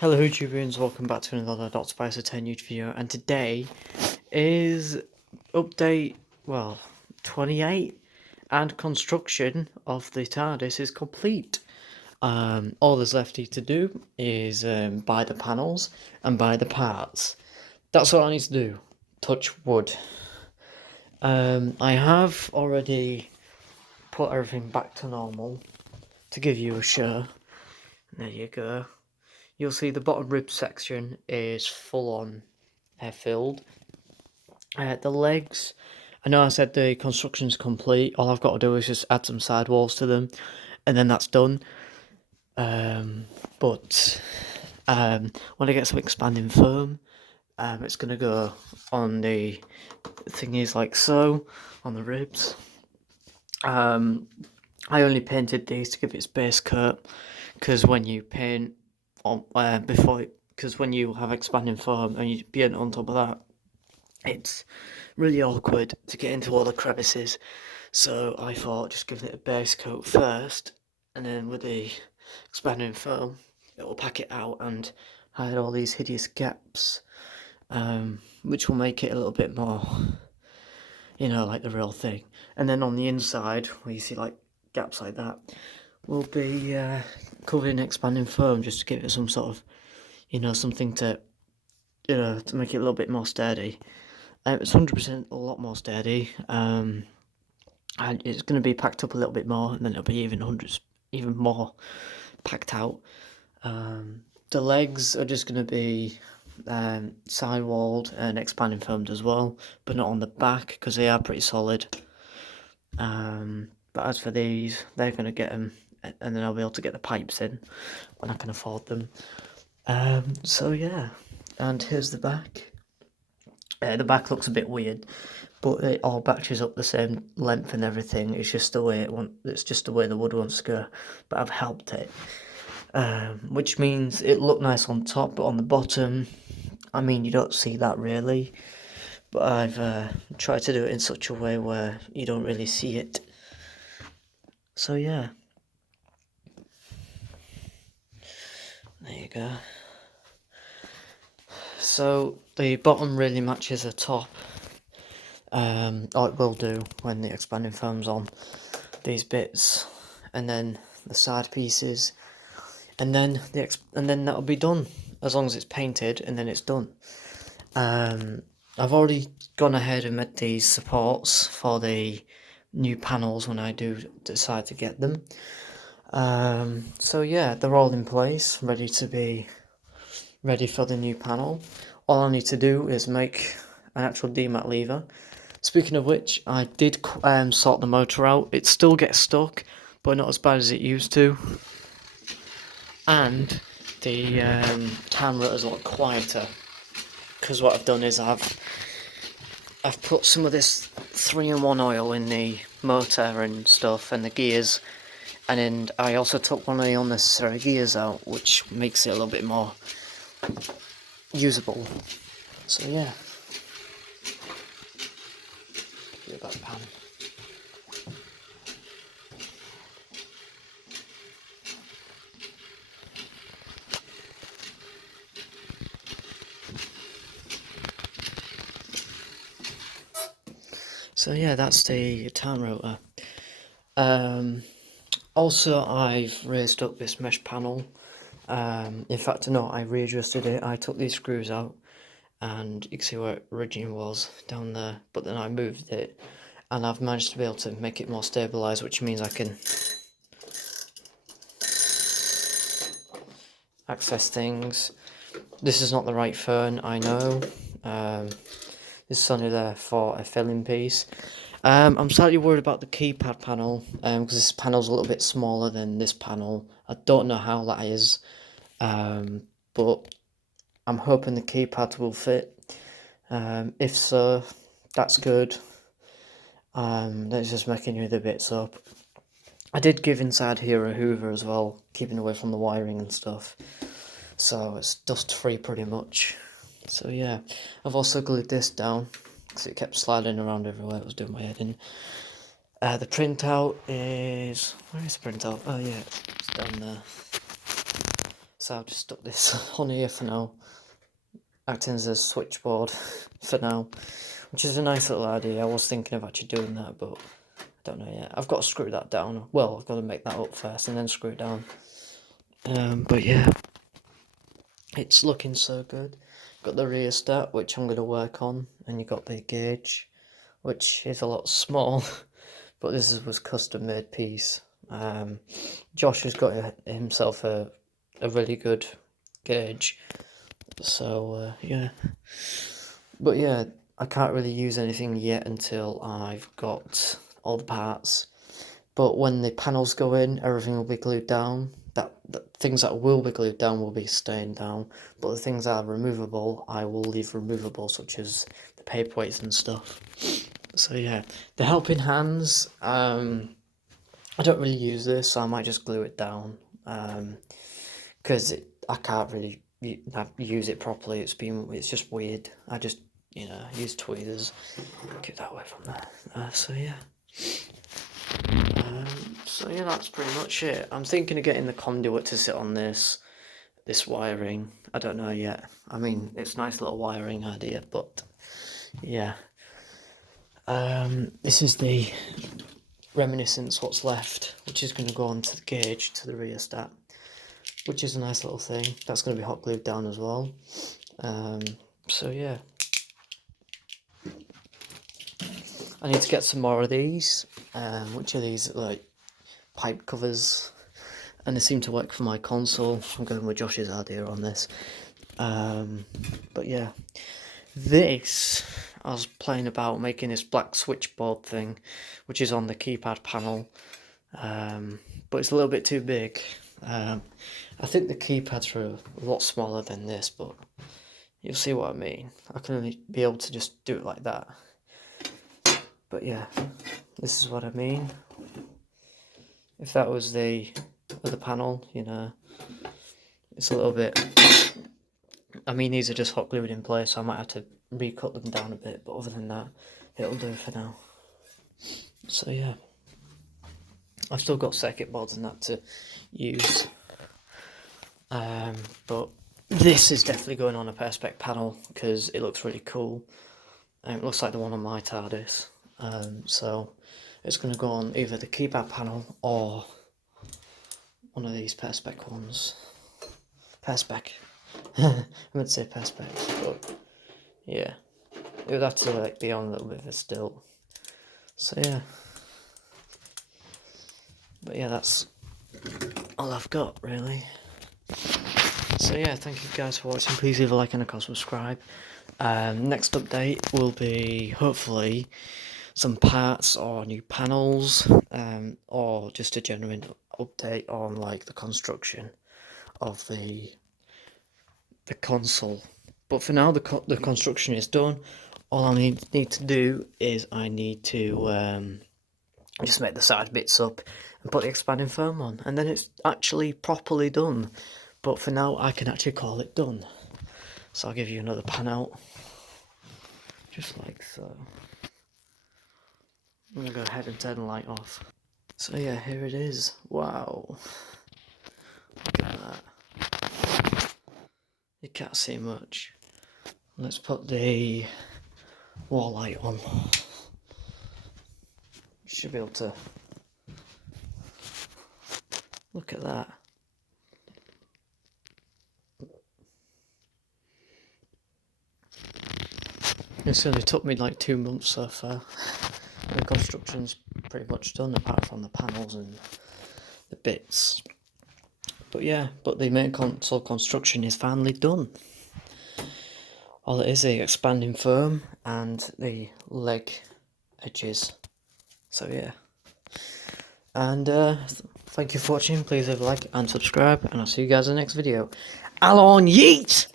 Hello YouTubers, welcome back to another Dr. Spicer 10 YouTube video, and today is update, 28, and construction of the TARDIS is complete. All there's left to do is buy the panels and buy the parts. That's what I need to do, touch wood. I have already put everything back to normal to give you a show. There you go. You'll see the bottom rib section is full on filled. The legs, I know I said the construction's complete. All I've got to do is just add some sidewalls to them, and then that's done. But when I get some expanding foam, it's going to go on the thingies like so, on the ribs. I only painted these to give it its base coat, because when you paint on because when you have expanding foam and you paint on top of that, it's really awkward to get into all the crevices. So I thought just giving it a base coat first, and then with the expanding foam, it will pack it out and hide all these hideous gaps, which will make it a little bit more, like the real thing. And then on the inside, where you see like gaps like that, will be covered in expanding foam, just to give it some sort of, something to, to make it a little bit more sturdy. It's 100% a lot more sturdy, and it's going to be packed up a little bit more, and then it'll be even more packed out. The legs are just going to be sidewalled and expanding foamed as well, but not on the back because they are pretty solid. But as for these, they're going to get them, and then I'll be able to get the pipes in when I can afford them. So yeah, and here's the back. The back looks a bit weird, but it all batches up the same length and everything. It's just the way it's just the way the wood wants to go. But I've helped it, which means it looked nice on top, but on the bottom, I mean, you don't see that really. But I've tried to do it in such a way where you don't really see it. So yeah, there you go. So the bottom really matches the top, or it will do when the expanding foam's on, these bits, and then the side pieces, and then that'll be done, as long as it's painted, and then it's done. I've already gone ahead and made these supports for the new panels when I do decide to get them. So yeah, they're all in place, ready for the new panel. All I need to do is make an actual demat lever. Speaking of which, I did sort the motor out. It still gets stuck, but not as bad as it used to. And the camera is a lot quieter, because what I've done is I've put some of this 3-in-1 oil in the motor and stuff, and the gears, and then I also took one of the unnecessary gears out, which makes it a little bit more usable. So yeah, give it that pan. So yeah, that's the time rotor. Also, I've raised up this mesh panel. In fact, no, I readjusted it. I took these screws out, and you can see where it originally was down there, but then I moved it, and I've managed to be able to make it more stabilised, which means I can access things. This is not the right phone, I know. This is only there for a filling piece. I'm slightly worried about the keypad panel, because this panel's a little bit smaller than this panel. I don't know how that is, but I'm hoping the keypad will fit. If so, that's good. Let's just making the other bits up. I did give inside here a hoover as well, keeping away from the wiring and stuff, so it's dust free pretty much. So yeah, I've also glued this down because it kept sliding around everywhere. It was doing my head in. The printout is, where is the printout? Oh yeah, it's down there. So I've just stuck this on here for now, acting as a switchboard for now, which is a nice little idea. I was thinking of actually doing that, but I don't know yet. I've got to screw that down. Well, I've got to make that up first and then screw it down. But yeah, it's looking so good. Got the rheostat, which I'm going to work on, and you got the gauge, which is a lot small, but this was custom made piece. Josh has got himself a really good gauge, so yeah. But yeah, I can't really use anything yet until I've got all the parts. But when the panels go in, everything will be glued down. The things that will be glued down will be staying down, but the things that are removable, I will leave removable, such as the paperweights and stuff. So yeah, the helping hands, I don't really use this, so I might just glue it down, because I can't really use it properly. It's just weird. I just, use tweezers. Get that away from there. So yeah. So yeah, that's pretty much it. I'm thinking of getting the conduit to sit on this wiring. I don't know yet. I mean, it's a nice little wiring idea, but yeah. This is the reminiscence, what's left, which is going to go onto the gauge, to the rheostat, which is a nice little thing. That's going to be hot glued down as well. So yeah. I need to get some more of these, which are these like pipe covers, and they seem to work for my console. I'm going with Josh's idea on this. But yeah, I was playing about making this black switchboard thing, which is on the keypad panel, but it's a little bit too big. I think the keypads are a lot smaller than this, but you'll see what I mean. I can only be able to just do it like that. But yeah, this is what I mean. If that was the other panel, it's a little bit... I mean, these are just hot glued in place, so I might have to recut them down a bit, but other than that, it'll do for now. So yeah, I've still got circuit boards and that to use, but this is definitely going on a perspex panel because it looks really cool, and it looks like the one on my TARDIS. So it's going to go on either the keypad panel or one of these perspex ones. Perspex. I meant to say perspex, but yeah, it would have to be on a little bit of a stilt. So yeah, but yeah, that's all I've got really. So yeah, thank you guys for watching. Please leave a like and a subscribe. Next update will be hopefully some parts or new panels, or just a genuine update on like the construction of the console. But for now, the construction is done. All I need to do is I need to just make the side bits up and put the expanding foam on, and then it's actually properly done. But for now, I can actually call it done. So I'll give you another pan out, just like so. I'm gonna go ahead and turn the light off. So yeah, here it is. Wow, look at that. You can't see much. Let's put the wall light on. Should be able to look at that. It's only took me like 2 months so far. The construction's pretty much done, apart from the panels and the bits. But yeah, the main console construction is finally done. All it is the expanding foam and the leg edges. So yeah. And thank you for watching. Please leave a like and subscribe, and I'll see you guys in the next video. Alon Yeet!